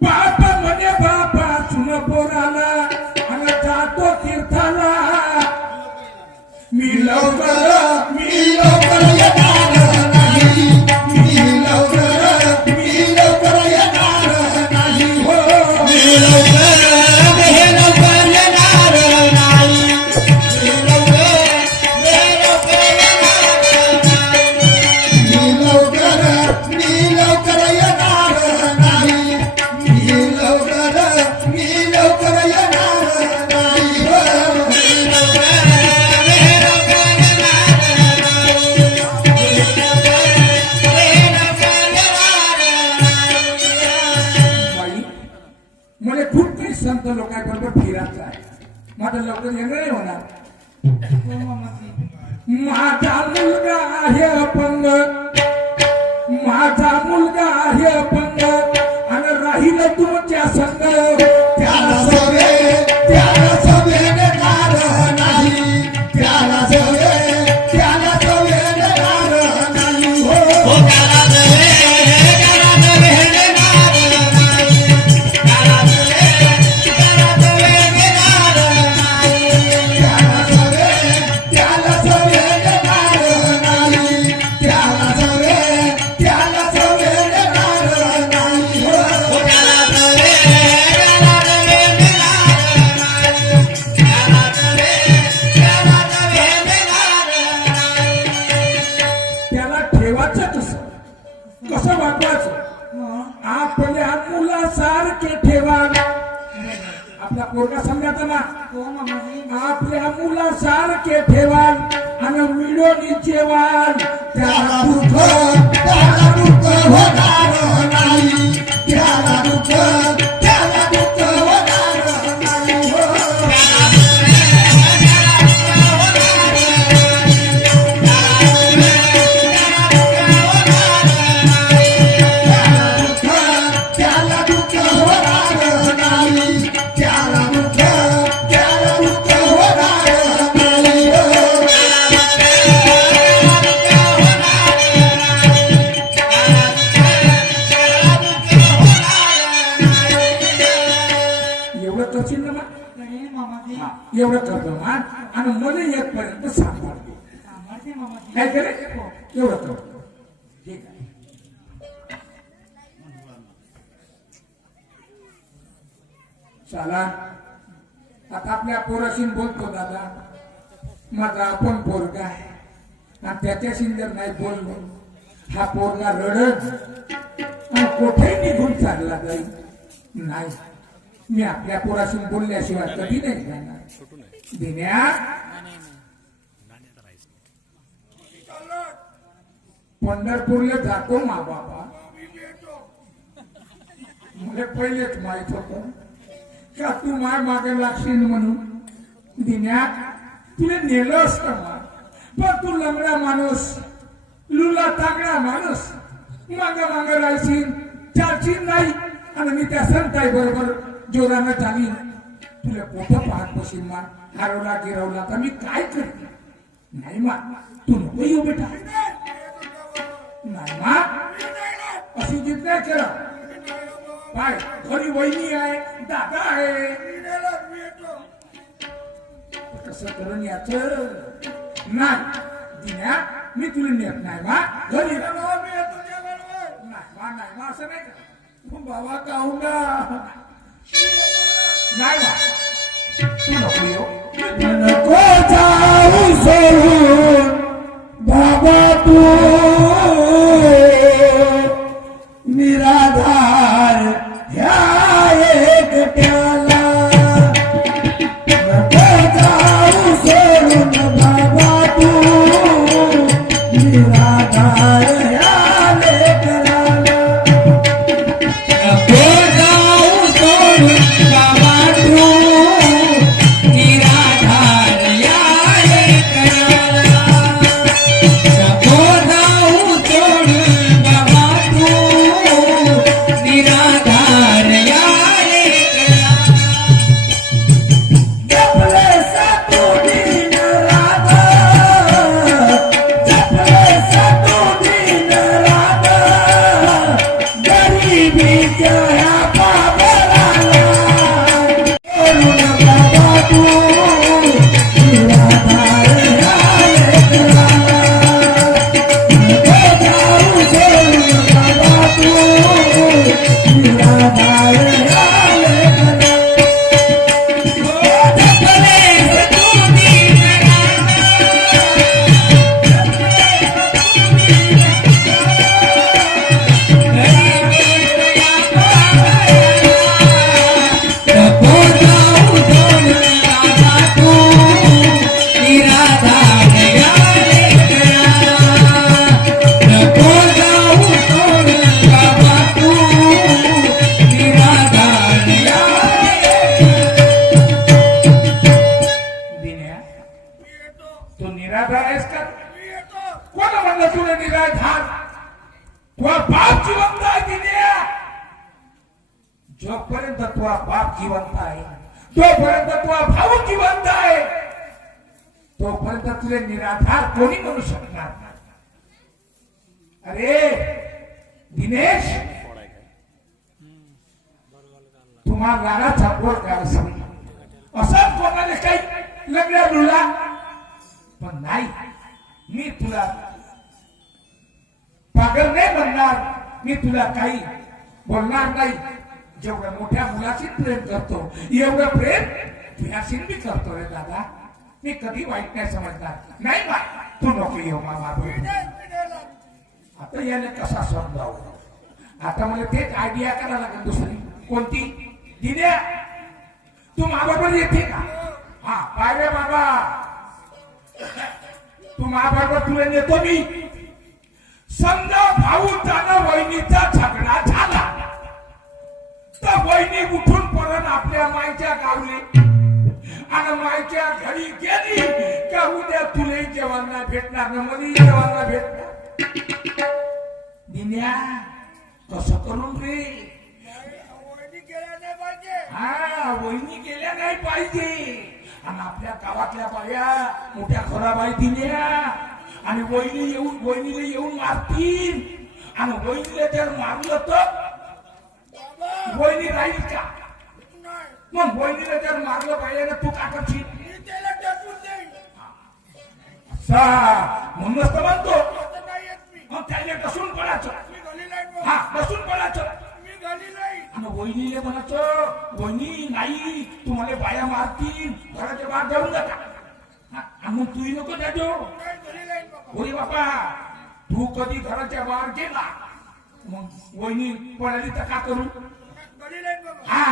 बाप म्हणे बापा सुन पोराला आणि जातो तीर्थाला मी लवकर येणार नाही मी लवकर येणार नाही हो मी लवकर संत लोकांबरोबर फिरायचं आहे माझं लवकर येणं नाही होणार माझा मुलगा आहे अपंग माझा मुलगा आहे अपंग आणि राहील तुमच्या संग त्याला सवे देणार नाही त्याला सवे देणार नाही हो कसं वाटवायचं आपल्या मुलासारखे ठेवा आपला पोरगा समजायचा ना आपल्या मुलासारखे ठेवा आणि मिळून जेवाल त्याला दुःख होणार नाही त्याला दुःख होणार नाही एवढं करतो आणि मध्ये येतपर्यंत सांभाळते काय करे एवढं करतो ठीक आहे चला आता आपल्या पोराशी बोलतो दादा माझा आपण पोरगा आहे आणि त्याच्याशी जर नाही बोललो हा पोरगा रडत आणि कुठे निघून चालला जाईल नाही मी आपल्या पोराशी बोलल्याशिवाय कधी नाही जाणार दिन्या पंढरपूरला जातो मा बाबा मला पहिलेच माहित होत का तू माय मागे लागशील म्हणून दिन्या तुला नेलं असतं पण तू लंगडा माणूस लुला तांगडा माणूस माग राहशील चालशील नाही आणि मी त्या संताई बरोबर जोरानं चाली तुला पोट पाहत बसील मा हरवला गिरवला तर मी काय करते नाही मा तू नको येऊ बेटा नाही मा अशी जिद नाही केलं काय घरी वहिनी आहे दादा आहे कसं करून याच नाही दिन्या मी तुला नेत नाही मा घरी नाही मा असं नाही का बाबा काहूंगा नाही मा तू नको येऊ नको जाऊ सोडून बाबा तू निराधार ह्या एकट्याला नको जाऊ सोडून बाबा तू निराधार ह्या लेकराला नको जाऊ सोडून बाबा तू निराधार या लेकराला नको जाऊ सोडून बाबा तू निराधार या लेकराला जपले सातू दिन रात जपले सातू दिन रात गरीबीच्या ह्या तू निराधार आले करा नको जाऊ सोडून बाबा तू निराधार आले करा जोपर्यंत तुझा बाप जिवंत आहे तोपर्यंत तुझा भाऊ जिवंत आहे तोपर्यंत तुझे निराधार कोणी म्हणू शकणार नाही. अरे दिनेश तुम्हाला लाडाचा गोड काय असं कोणाने काही लग्न रुला पण नाही. मी तुला पागल नाही म्हणणार मी तुला काही बोलणार नाही. जेवढ्या मोठ्या मुलाशी प्रेम करतो एवढं प्रेम तुझ्याशी मी करतो रे दादा. मी कधी वाईट नाही समजणार नाही बा तू नको येऊ मामा. आता याने कसा समजाव आता मला तेच आयडिया करायला लागेल दुसरी कोणती. दिन्या तू माझ्याबरोबर येते का. हा काय रे बाबा तू माझ्याबरोबर तुला नेतो मी. समजा भाऊ त्याला वहिनीचा झगडा झाला तर वहिनी उठून परत आपल्या मायच्या गावली आणि मायच्या घरी गेली का उद्या तुलाही जेवण भेटणार ना मलाही जेवण भेटणार. दिन्या कसं करून रे. हा वहिनी गेल्या नाही पाहिजे. आणि आपल्या गावातल्या बाया मोठ्या खराबाई दिल्या आणि वहिनीला येऊन मारतील आणि वहिनीला जर मारलं तर वहिनी राहील का. मग वहिनीला जर मारलं पाहिजे ना तू का करशील. असा म्हणूनच तर म्हणतो मग त्याला डसून पडायचं. हा डसून पडायचं आणि वहिनीला म्हणायचं वहिनी नाही तुम्हाला बाया मारतील घराच्या बाहेर जाऊ नका. मग तूही नको जाजो. होई बाबा तू कधी घराच्या बाहेर गेला मग वहिनी पळाली तर का करू. हा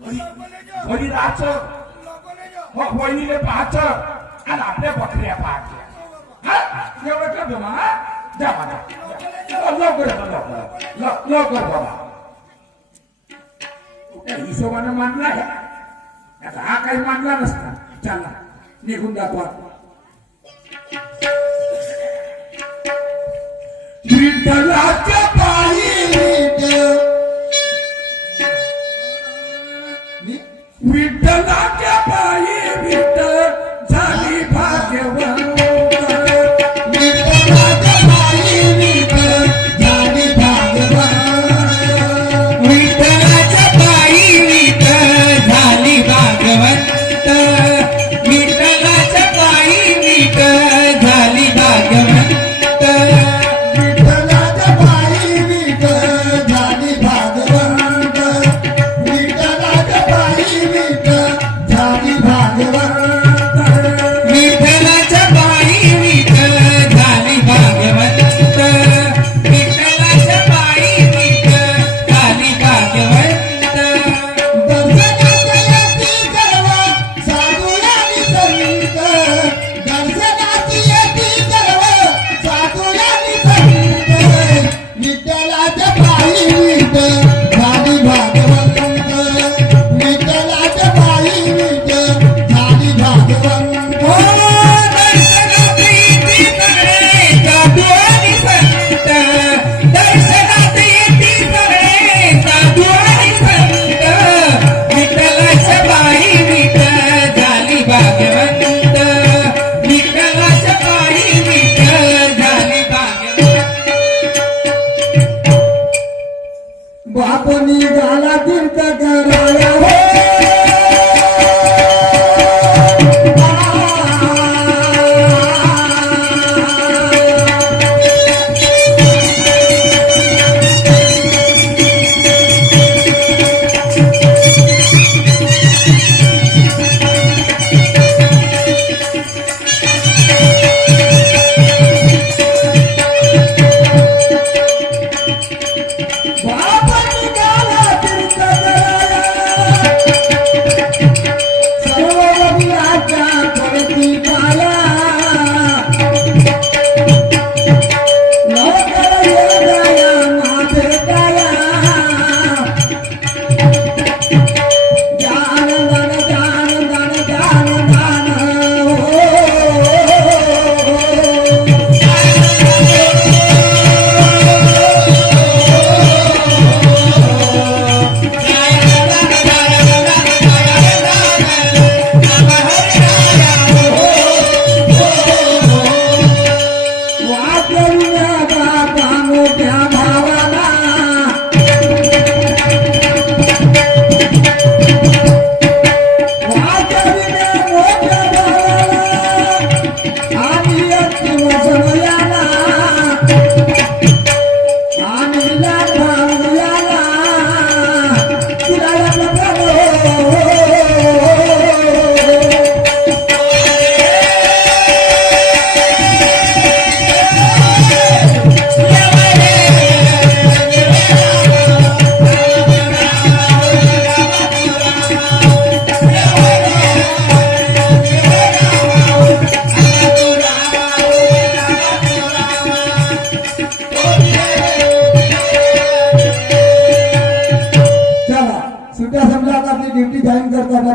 घरी राहायचं मग वहिनीला पाहायचं आणि आपल्या बकऱ्या पाहायच्या. एवढं करतो मग जा माझा लवकर लवकर बाबा. हिशोबानं मानला आहे आता हा काही मानला नसता. चला निघून जातो. विठ्ठलाच्या पायी विठ्ठलाच्या पायी विठ्ठल झाली भाग्यवंत. विठ्ठलाच्या पायी विठ्ठल झाली भाग्यवंत. विठ्ठलाच्या पायी विठ्ठल झाली भाग्यवंत. विठ्ठलाच्या पायी विठ्ठल झाली भाग्यवंत. बापनी गाला तीर्थ कराया हो.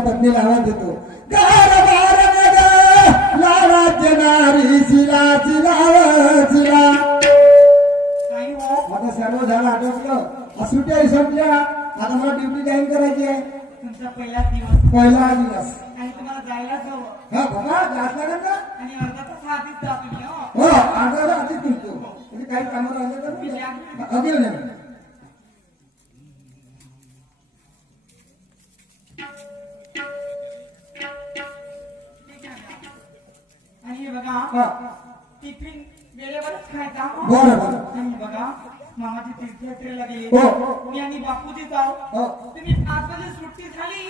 पत्नीला आवाज देतो गार बार नग लाराज्य नारी शिला शिला आता सर्व झालं आटोपलं सुट्ट्या संपल्या आता मला ड्युटी जॉईन करायची आहे तुमचा पहिला दिवस आणि तुम्हाला जायलाच हवं हा बाबा जात लागेल ना आणि अर्धा तास आधीच जा तुम्ही हो अर्धा तास आधीच निघतो म्हणजे काही कामं राहिले तर अगदी नाही आणि हे बघा टिफिन वेळेवरच खायचा बरं आणि बघा मामाची तीर्थयात्रेला गेली हो. मी आणि बापूजी जाऊ तुम्ही 5 वाजे सुट्टी झाली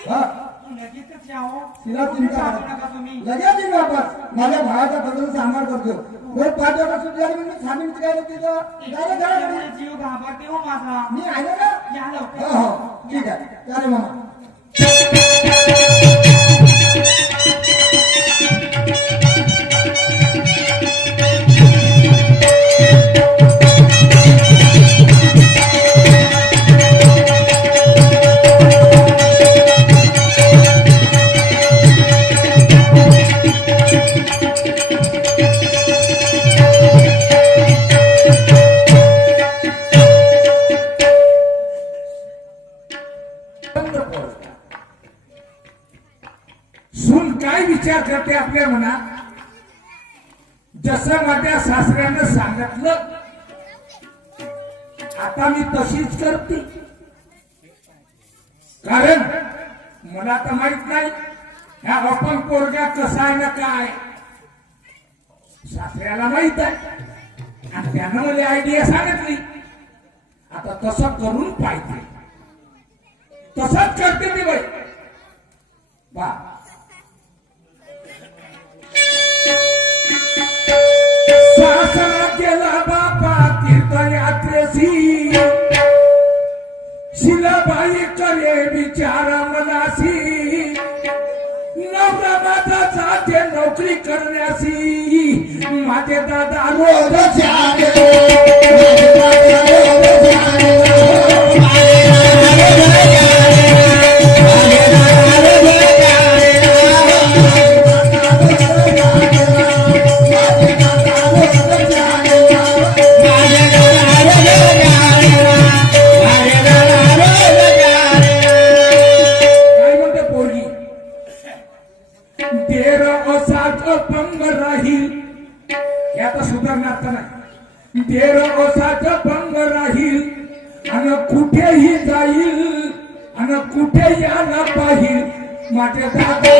लगेचच यावं तिला चिंता नका तुम्ही लगेच येईल वापस माझ्या भावाच्या बद्दल सांभाळ करतो रोज 5 वाजता सुट्टी झाली मी 6 मिनिट काय तिथं जीव घाबरते हो माझा मी आहे ना या लवकर हो ठीक आहे चालेल मामा सून काय विचार करते आपल्या मनात जसं माझ्या सासऱ्यानं सांगितलं आता मी तशीच करते कारण मला तर माहित नाही ह्या आपण पोरग्या कसा आहे ना काय सासऱ्याला माहित आहे आणि त्यानं मला आयडिया सांगितली आता तसं करून पाहिजे तसंच करते मी बाई बा सासरा केला बापा तीर्थयात्रेसी शिलाबाई करे बिचारा मनासी नवरा माझा जाते नोकरी करण्यासी माझे दादा रोज पंग राहील हे आता सुधारणार तर नाही 13 वर्षाचं पंग राहील आणि कुठेही जाईल आणि कुठेही आला पाहिल माझे दादा